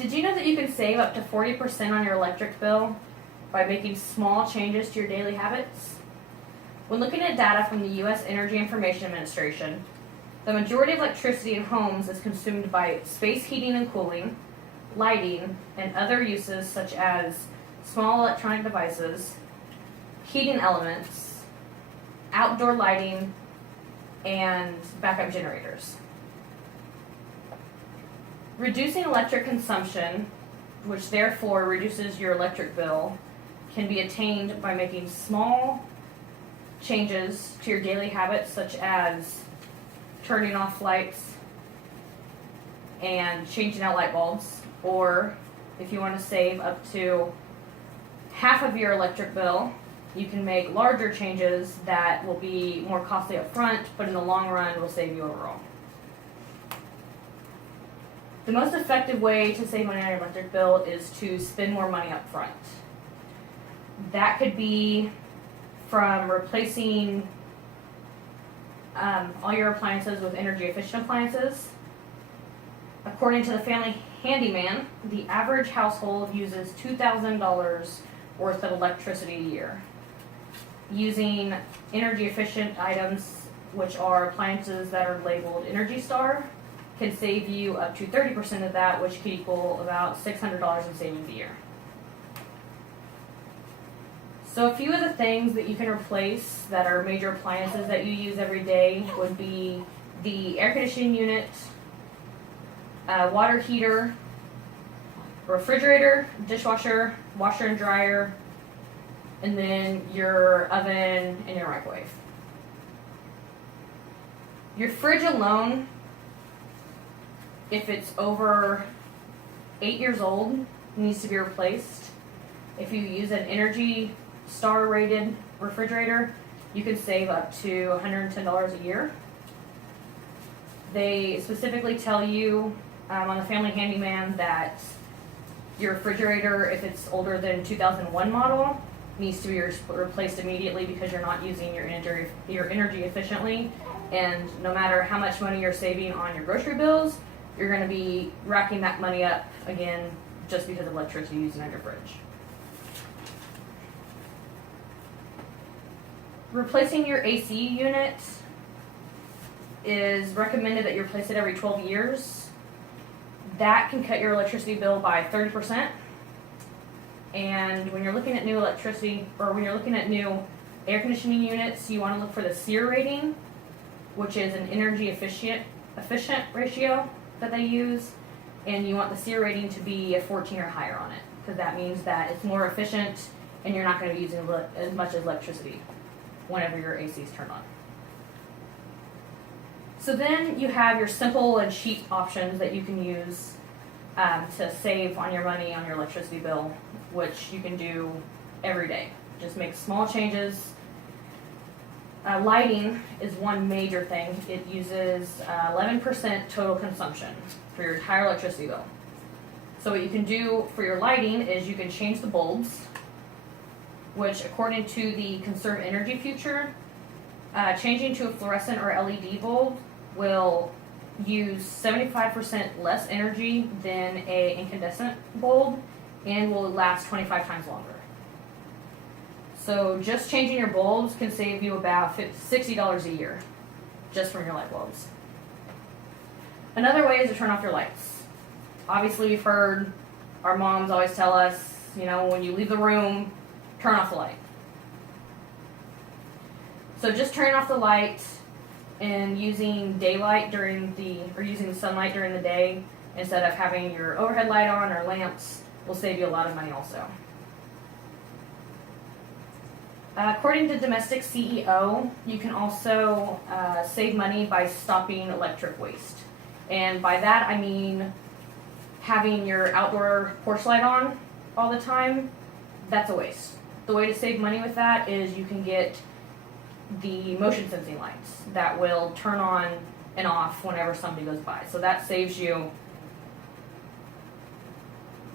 Did you know that you can save up to 40% on your electric bill by making small changes to your daily habits? When looking at data from the U.S. Energy Information Administration, the majority of electricity in homes is consumed by space heating and cooling, lighting, and other uses such as small electronic devices, heating elements, outdoor lighting, and backup generators. Reducing electric consumption, which therefore reduces your electric bill, can be attained by making small changes to your daily habits, such as turning off lights and changing out light bulbs, or if you want to save up to half of your electric bill, you can make larger changes that will be more costly up front, but in the long run will save you overall. The most effective way to save money on your electric bill is to spend more money up front. That could be from replacing all your appliances with energy efficient appliances. According to the Family Handyman, the average household uses $2,000 worth of electricity a year. Using energy efficient items, which are appliances that are labeled Energy Star, can save you up to 30% of that, which could equal about $600 in savings a year. So a few of the things that you can replace that are major appliances that you use every day would be the air conditioning unit, water heater, refrigerator, dishwasher, washer and dryer, and then your oven and your microwave. Your fridge alone, if it's over 8 years old, needs to be replaced. If you use an Energy Star rated refrigerator, you can save up to $110 a year. They specifically tell you on the Family Handyman that your refrigerator, if it's older than 2001 model, needs to be replaced immediately because you're not using your energy efficiently. And no matter how much money you're saving on your grocery bills, you're going to be racking that money up again just because of electricity using on your fridge. Replacing your AC unit is recommended that you replace it every 12 years. That can cut your electricity bill by 30%. And when you're looking at new electricity, or when you're looking at new air conditioning units, you want to look for the SEER rating, which is an energy efficient ratio that they use, and you want the SEER rating to be a 14 or higher on it, because that means that it's more efficient and you're not going to be using as much electricity whenever your AC is turned on. So then you have your simple and cheap options that you can use to save on your money on your electricity bill, which you can do every day. Just make small changes. Lighting is one major thing. It uses 11% total consumption for your entire electricity bill. So what you can do for your lighting is you can change the bulbs, which according to the Conserve Energy Future, changing to a fluorescent or LED bulb will use 75% less energy than an incandescent bulb and will last 25 times longer. So just changing your bulbs can save you about $60 a year just from your light bulbs. Another way is to turn off your lights. Obviously, we've heard our moms always tell us, when you leave the room, turn off the light. So just turning off the light and using using the sunlight during the day instead of having your overhead light on or lamps will save you a lot of money also. According to Domestic CEO, you can also save money by stopping electric waste. And by that I mean having your outdoor porch light on all the time. That's a waste. The way to save money with that is you can get the motion sensing lights that will turn on and off whenever somebody goes by. So that saves you,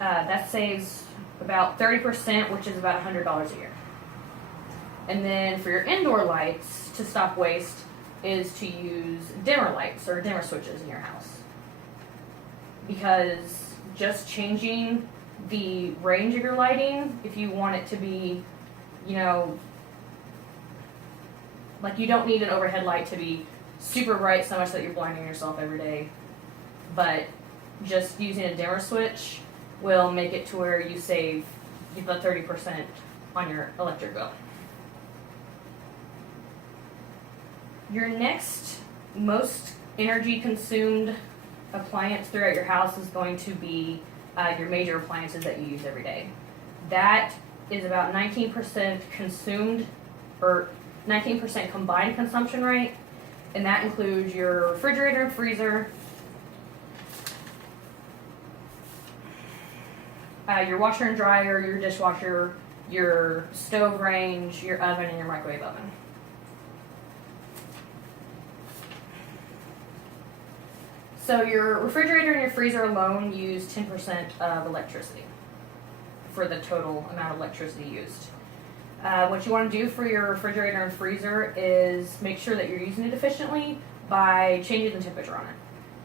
about 30%, which is about $100 a year. And then for your indoor lights, to stop waste, is to use dimmer lights or dimmer switches in your house. Because just changing the range of your lighting. If you want it to be, you know, like you don't need an overhead light to be super bright so much that you're blinding yourself every day, but just using a dimmer switch will make it to where you save about 30% on your electric bill. Your next most energy consumed appliance throughout your house is going to be your major appliances that you use every day. That is about 19% consumed, or 19% combined consumption rate, and that includes your refrigerator and freezer, your washer and dryer, your dishwasher, your stove range, your oven, and your microwave oven. So your refrigerator and your freezer alone use 10% of electricity for the total amount of electricity used. What you want to do for your refrigerator and freezer is make sure that you're using it efficiently by changing the temperature on it.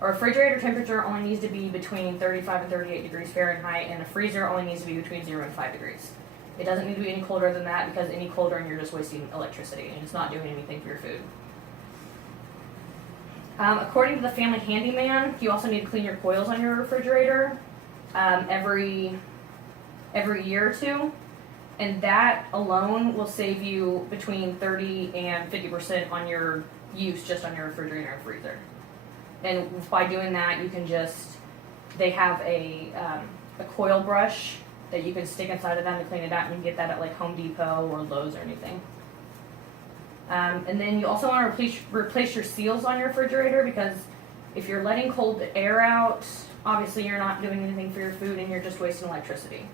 A refrigerator temperature only needs to be between 35 and 38 degrees Fahrenheit, and a freezer only needs to be between 0 and 5 degrees. It doesn't need to be any colder than that, because any colder and you're just wasting electricity and it's not doing anything for your food. According to the Family Handyman, you also need to clean your coils on your refrigerator every year or two, and that alone will save you between 30 and 50% on your use just on your refrigerator and freezer. And by doing that, you can they have a coil brush that you can stick inside of them to clean it out, and you can get that at like Home Depot or Lowe's or anything. And then you also want to replace your seals on your refrigerator, because if you're letting cold air out, obviously you're not doing anything for your food and you're just wasting electricity.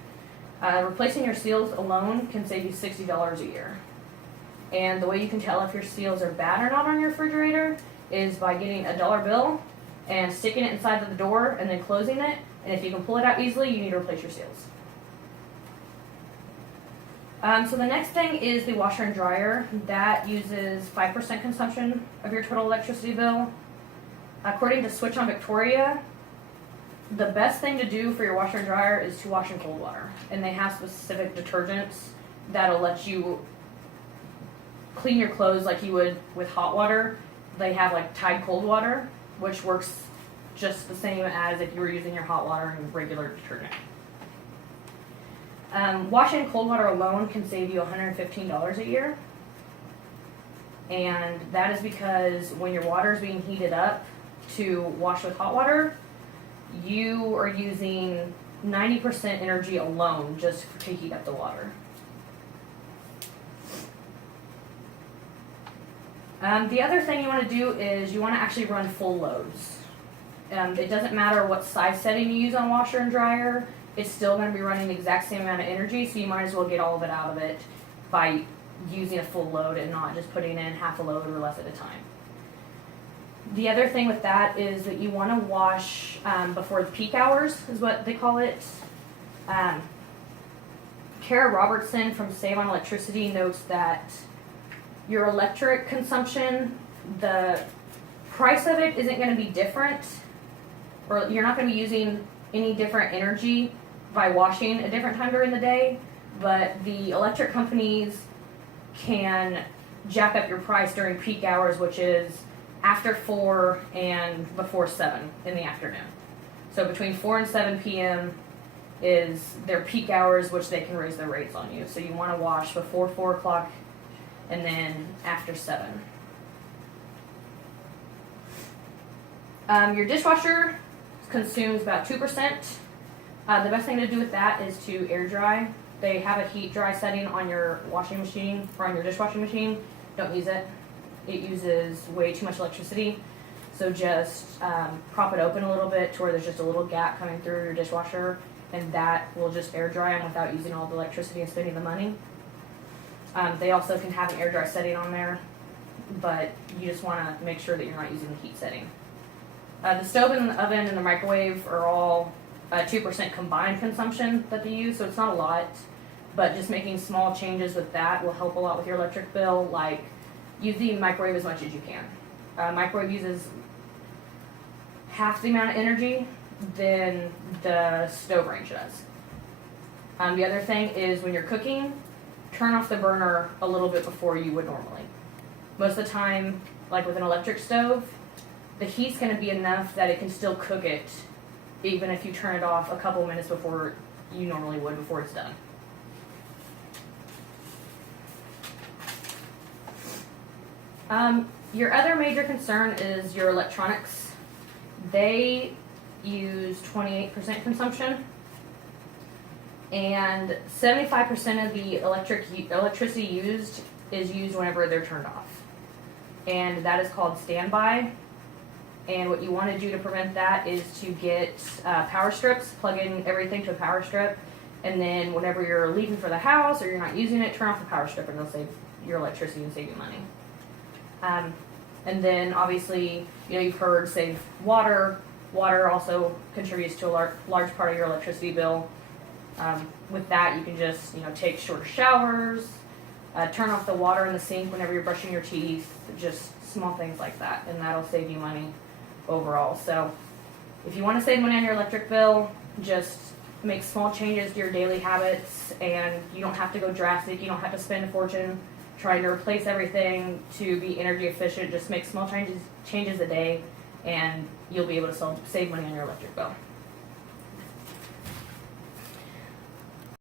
Replacing your seals alone can save you $60 a year. And the way you can tell if your seals are bad or not on your refrigerator is by getting a dollar bill and sticking it inside of the door and then closing it. And if you can pull it out easily, you need to replace your seals. So the next thing is the washer and dryer. That uses 5% consumption of your total electricity bill. According to Switch on Victoria, the best thing to do for your washer and dryer is to wash in cold water. And they have specific detergents that'll let you clean your clothes like you would with hot water. They have like Tide cold water, which works just the same as if you were using your hot water and regular detergent. Washing cold water alone can save you $115 a year. And that is because when your water is being heated up to wash with hot water, you are using 90% energy alone just to heat up the water. The other thing you want to do is you want to actually run full loads. It doesn't matter what size setting you use on washer and dryer, it's still going to be running the exact same amount of energy, so you might as well get all of it out of it by using a full load and not just putting in half a load or less at a time. The other thing with that is that you want to wash before the peak hours, is what they call it. Kara Robertson from Save on Electricity notes that your electric consumption, the price of it isn't going to be different, or you're not going to be using any different energy by washing a different time during the day, but the electric companies can jack up your price during peak hours, which is after 4 and before 7 in the afternoon. So between 4 and 7 p.m. is their peak hours, which they can raise their rates on you. So you want to wash before 4 o'clock and then after 7. Your dishwasher consumes about 2%. The best thing to do with that is to air dry. They have a heat dry setting on your washing machine or on your dishwashing machine. Don't use it. It uses way too much electricity. So just prop it open a little bit to where there's just a little gap coming through your dishwasher, and that will just air dry them without using all the electricity and spending the money. They also can have an air dry setting on there, but you just want to make sure that you're not using the heat setting. The stove and the oven and the microwave are all 2% combined consumption that they use, so it's not a lot, but just making small changes with that will help a lot with your electric bill, like use the microwave as much as you can. Microwave uses half the amount of energy than the stove range does. The other thing is when you're cooking, turn off the burner a little bit before you would normally. Most of the time, like with an electric stove, the heat's going to be enough that it can still cook it even if you turn it off a couple minutes before you normally would before it's done. Your other major concern is your electronics. They use 28% consumption, and 75% of the electricity used is used whenever they're turned off. And that is called standby. And what you want to do to prevent that is to get power strips, plug in everything to a power strip, and then whenever you're leaving for the house or you're not using it, turn off the power strip and it'll save your electricity and save you money. And then obviously, you've heard save water. Water also contributes to a large part of your electricity bill. With that, you can just take shorter showers, turn off the water in the sink whenever you're brushing your teeth, just small things like that, and that'll save you money overall. So if you want to save money on your electric bill, just make small changes to your daily habits, and you don't have to go drastic. You don't have to spend a fortune trying to replace everything to be energy efficient. Just make small changes a day, and you'll be able to save money on your electric bill.